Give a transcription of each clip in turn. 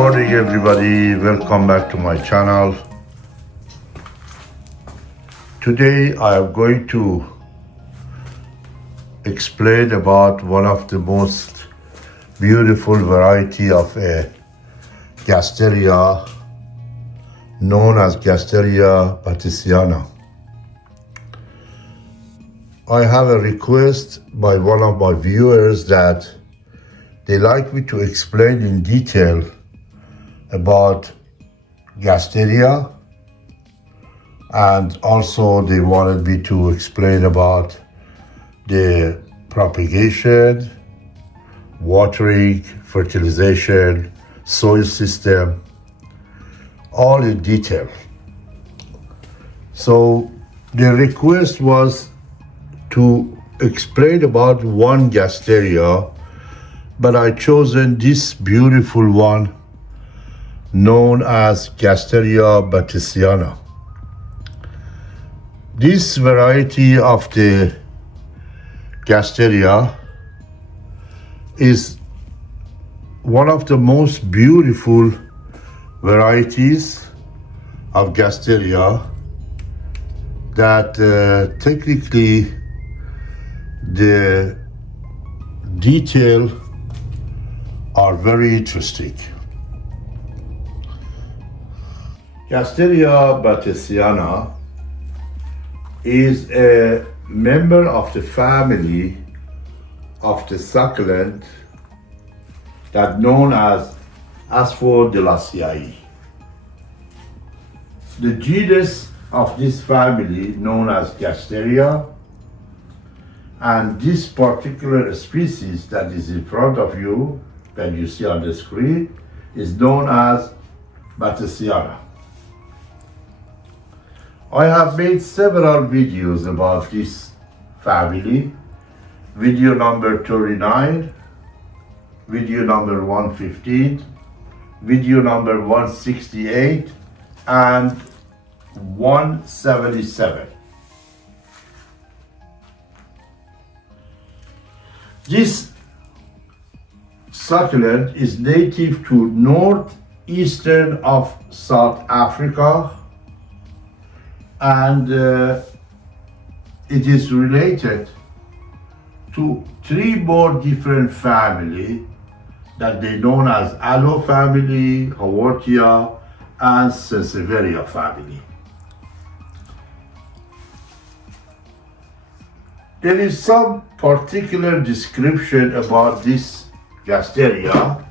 morning, everybody. Welcome back to my channel. Today I am going to explain about one of the most beautiful variety of a Gasteria known as Gasteria batesiana. I have a request by one of my viewers that they like me to explain in detail about Gasteria, and also they wanted me to explain about the propagation, watering, fertilization, soil system, all in detail. So the request was to explain about one Gasteria, but I chosen this beautiful one known as Gasteria batesiana. This variety of the Gasteria is one of the most beautiful varieties of Gasteria that technically the detail are very interesting. Gasteria batesiana is a member of the family of the succulent that known as Asphodelaceae. The genus of this family known as Gasteria, and this particular species that is in front of you that you see on the screen is known as batesiana. I have made several videos about this family. Video number 39, video number 115, video number 168, and 177. This succulent is native to northeastern of South Africa, and it is related to three more different families that they known as Aloe family, Haworthia, and Sansevieria family. There is some particular description about this Gasteria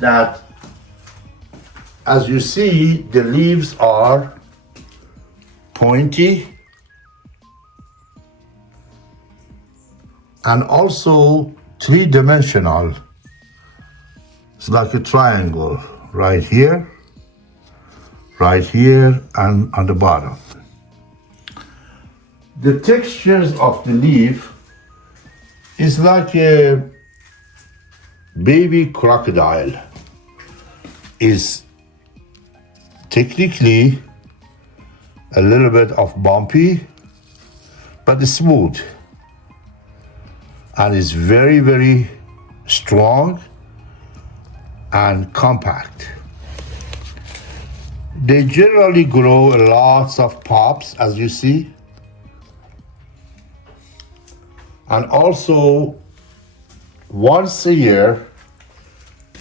that, as you see, the leaves are pointy and also three-dimensional. It's like a triangle right here, and on the bottom. The textures of the leaf is like a baby crocodile. Is technically a little bit of bumpy, but it's smooth, and it's very, very strong and compact. They generally grow lots of pops, as you see, and also once a year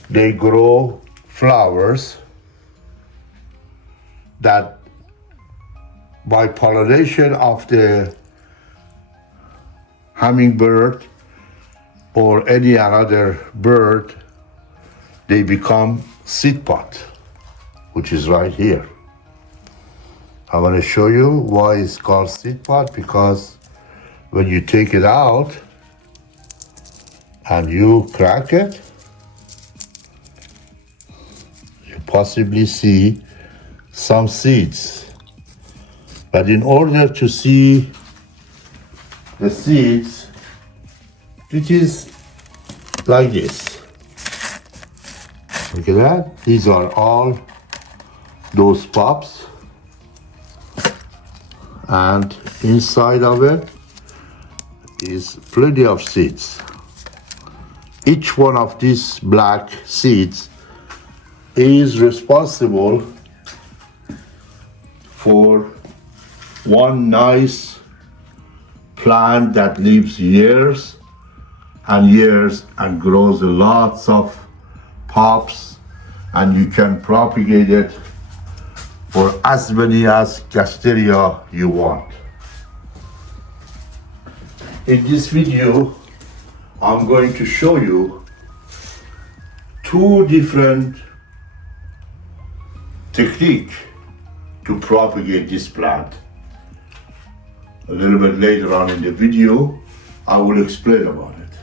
they grow flowers that by pollination of the hummingbird or any other bird, they become seed pod, which is right here. I want to show you why it's called seed pod, because when you take it out and you crack it, you possibly see some seeds. But in order to see the seeds, it is like this. Look at that. These are all those pops, and inside of it is plenty of seeds. Each one of these black seeds is responsible for one nice plant that lives years and years and grows lots of pops, and you can propagate it for as many as Gasteria you want. In this video, I'm going to show you two different techniques to propagate this plant. A little bit later on in the video, I will explain about it.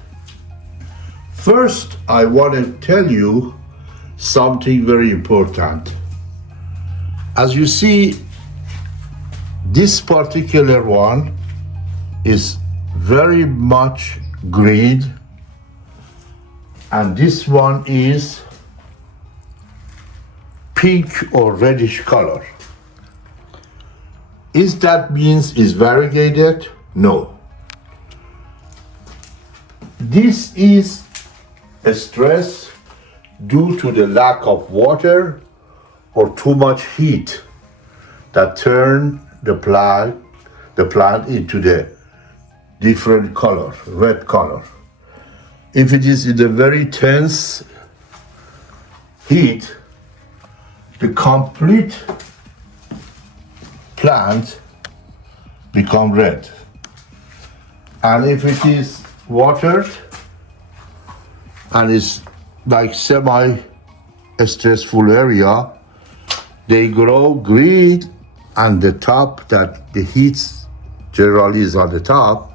First, I want to tell you something very important. As you see, this particular one is very much green, and this one is pink or reddish color. Is that means is variegated? No. This is a stress due to the lack of water or too much heat that turn the plant into the different color, red color. If it is in a very tense heat, the complete plant become red. And if it is watered and is like semi-stressful area, they grow green, and the top that the heat generally is on the top,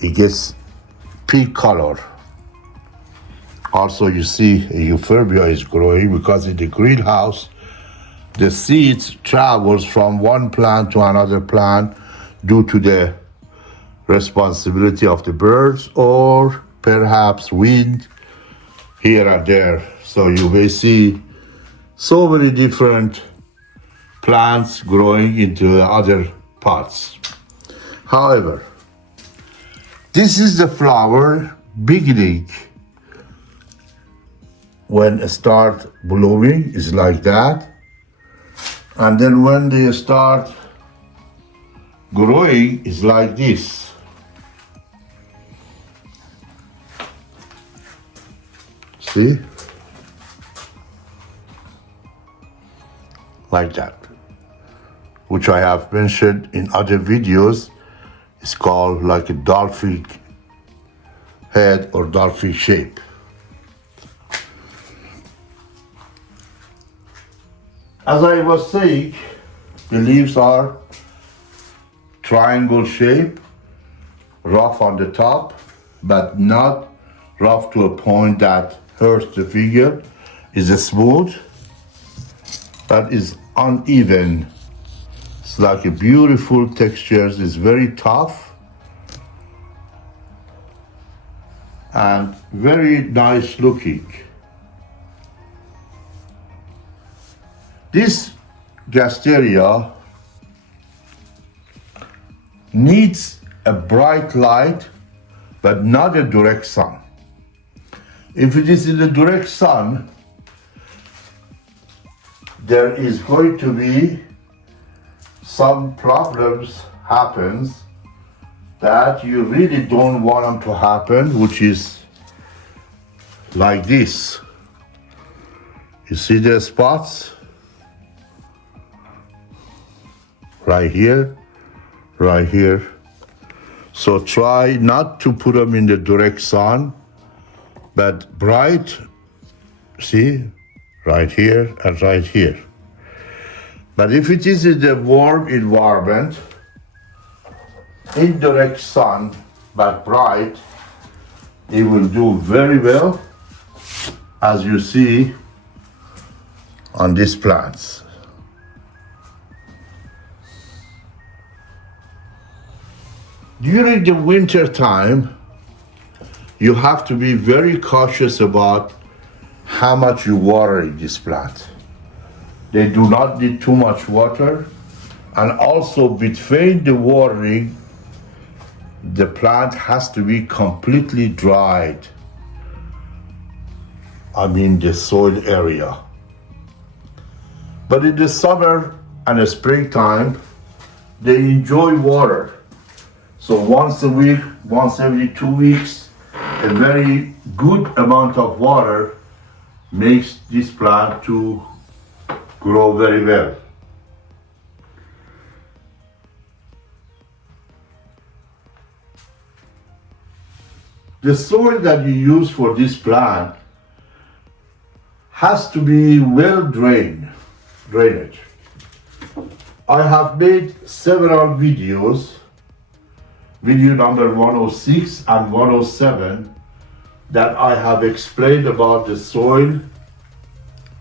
it gets pink color. Also, you see euphorbia is growing because in the greenhouse, the seeds travels from one plant to another plant due to the responsibility of the birds or perhaps wind here and there. So you may see so many different plants growing into other pots. However, this is the flower beginning. When it start blooming, is like that. And then when they start growing, it's like this. See? Like that. Which I have mentioned in other videos. It's called like a dolphin head or dolphin shape. As I was saying, the leaves are triangle shape, rough on the top, but not rough to a point that hurts the finger. Is a smooth, but is uneven. It's like a beautiful texture. It's very tough and very nice looking. This Gasteria needs a bright light, but not a direct sun. If it is in the direct sun, there is going to be some problems happens that you really don't want them to happen, which is like this. You see the spots? Right here, right here. So try not to put them in the direct sun, but bright, see, right here and right here. But if it is in a warm environment, indirect sun, but bright, it will do very well, as you see on these plants. During the winter time, you have to be very cautious about how much you water in this plant. They do not need too much water, and also between the watering, the plant has to be completely dried. I mean the soil area. But in the summer and the springtime, they enjoy water. So once a week, once every 2 weeks, a very good amount of water makes this plant to grow very well. The soil that you use for this plant has to be well drainage. I have made several videos, video number 106 and 107, that I have explained about the soil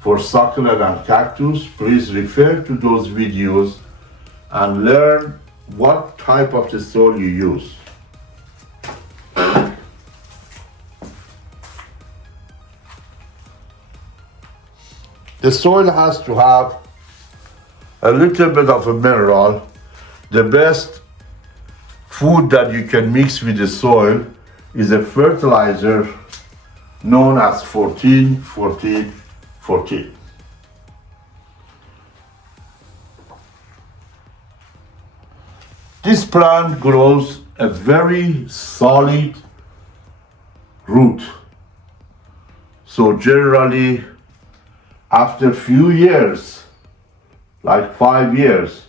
for succulent and cactus. Please refer to those videos and learn what type of the soil you use. The soil has to have a little bit of a mineral. The best food that you can mix with the soil is a fertilizer known as 14-14-14. This plant grows a very solid root. So generally, after few years, like 5 years,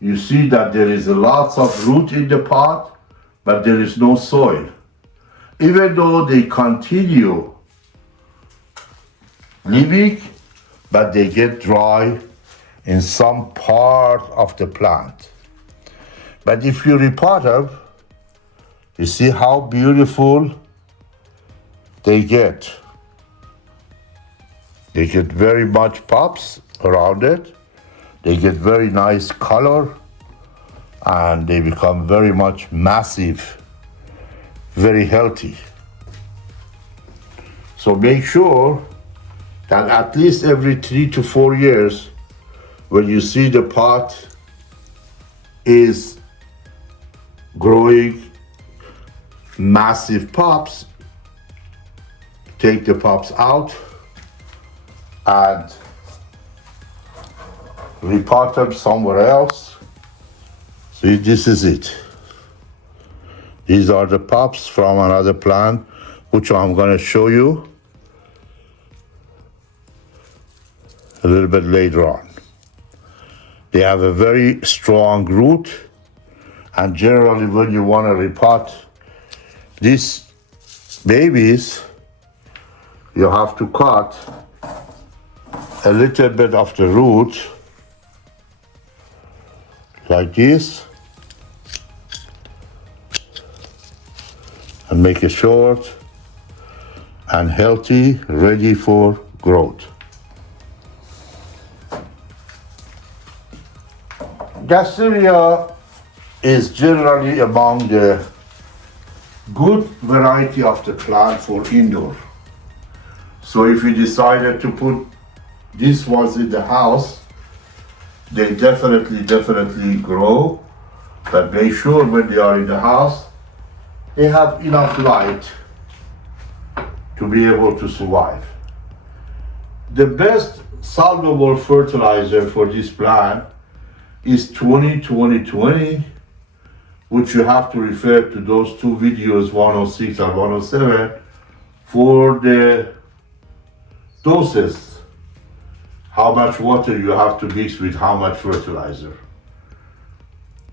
you see that there is lots of root in the pot, but there is no soil. Even though they continue living, but they get dry in some part of the plant. But if you repot them, you see how beautiful they get. They get very much pops around it. They get very nice color, and they become very much massive, very healthy. So make sure that at least every 3 to 4 years, when you see the pot is growing massive pops, take the pops out and repot them somewhere else. See, this is it. These are the pops from another plant, which I'm going to show you a little bit later on. They have a very strong root, and generally when you want to repot these babies, you have to cut a little bit of the root like this and make it short and healthy, ready for growth. Gasteria is generally among the good variety of the plant for indoor. So if you decided to put these ones in the house, they definitely grow, but make sure when they are in the house, they have enough light to be able to survive. The best soluble fertilizer for this plant is 20-20-20, which you have to refer to those two videos, 106 and 107, for the doses, how much water you have to mix with how much fertilizer.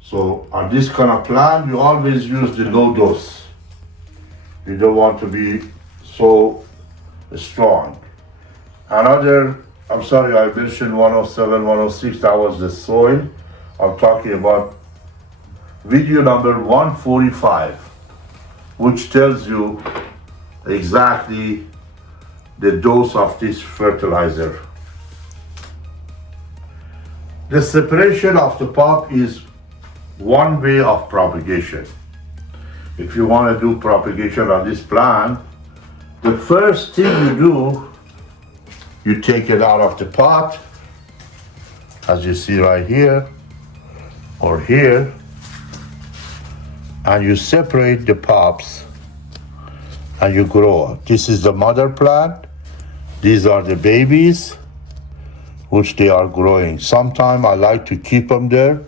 So on this kind of plant, you always use the low dose. You don't want to be so strong. I'm sorry, I mentioned 107, 106, that was the soil. I'm talking about video number 145, which tells you exactly the dose of this fertilizer. The separation of the pop is one way of propagation. If you want to do propagation on this plant, the first thing you do, you take it out of the pot, as you see right here or here, and you separate the pops and you grow. This is the mother plant. These are the babies, which they are growing. Sometimes I like to keep them there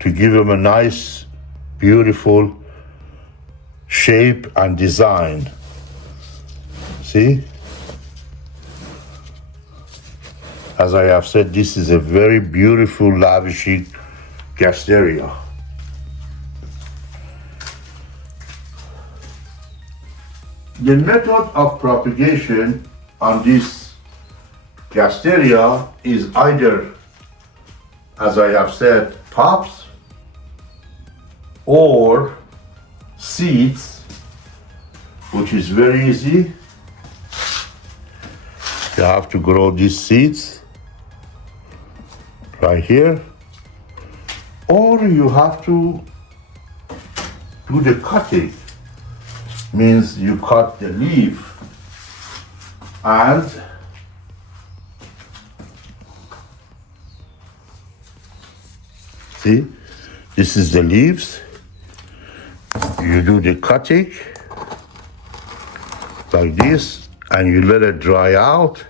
to give them a nice, beautiful shape and design. See? As I have said, this is a very beautiful, lavishing Gasteria. The method of propagation on this Gasteria is either, as I have said, pops or seeds, which is very easy. You have to grow these seeds right here, or you have to do the cutting. Means you cut the leaf and see, this is the leaves. You do the cutting like this and you let it dry out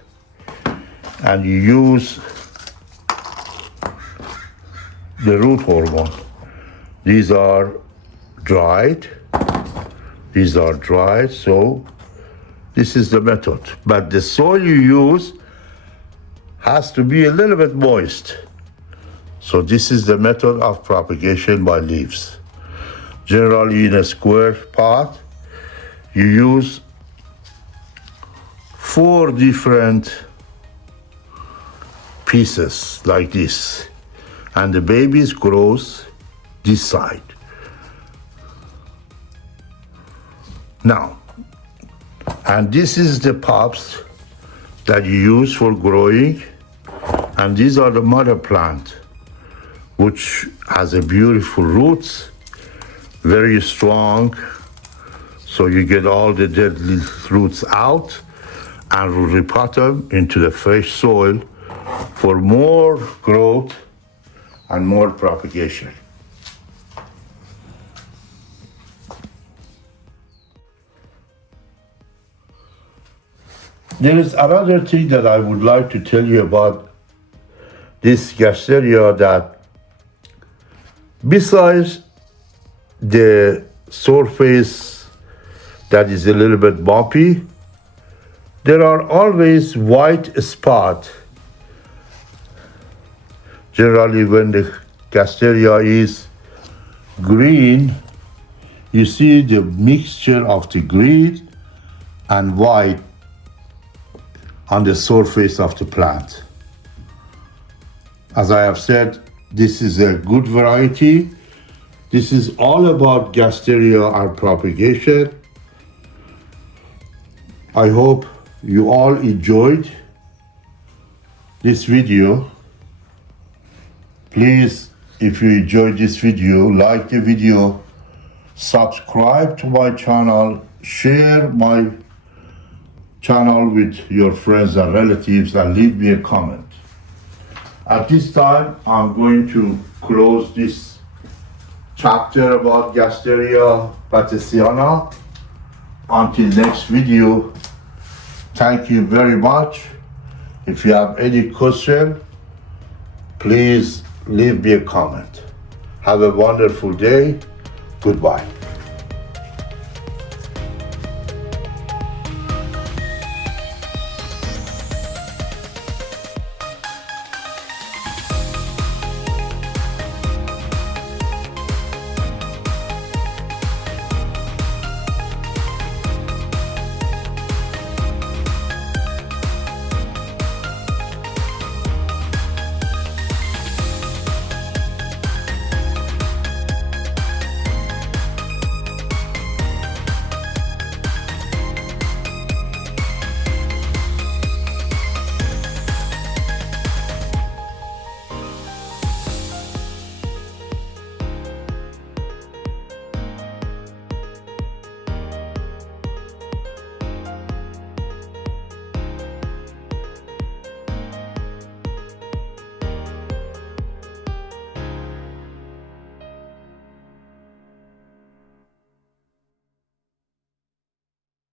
and you use the root hormone. These are dried. These are dried, so this is the method. But the soil you use has to be a little bit moist. So this is the method of propagation by leaves. Generally in a square pot, you use 4 different pieces like this. And the babies grows this side. Now, and this is the pops that you use for growing, and these are the mother plant, which has a beautiful roots, very strong, so you get all the dead roots out and repot them into the fresh soil for more growth and more propagation. There is another thing that I would like to tell you about this Gasteria, that besides the surface that is a little bit bumpy, there are always white spots. Generally when the Gasteria is green, you see the mixture of the green and white on the surface of the plant. As I have said, this is a good variety. This is all about Gasteria and propagation. I hope you all enjoyed this video. Please, if you enjoyed this video, like the video, subscribe to my channel, share my channel with your friends and relatives, and leave me a comment. At this time, I'm going to close this chapter about Gasteria batesiana. Until next video, thank you very much. If you have any question, please leave me a comment. Have a wonderful day. Goodbye.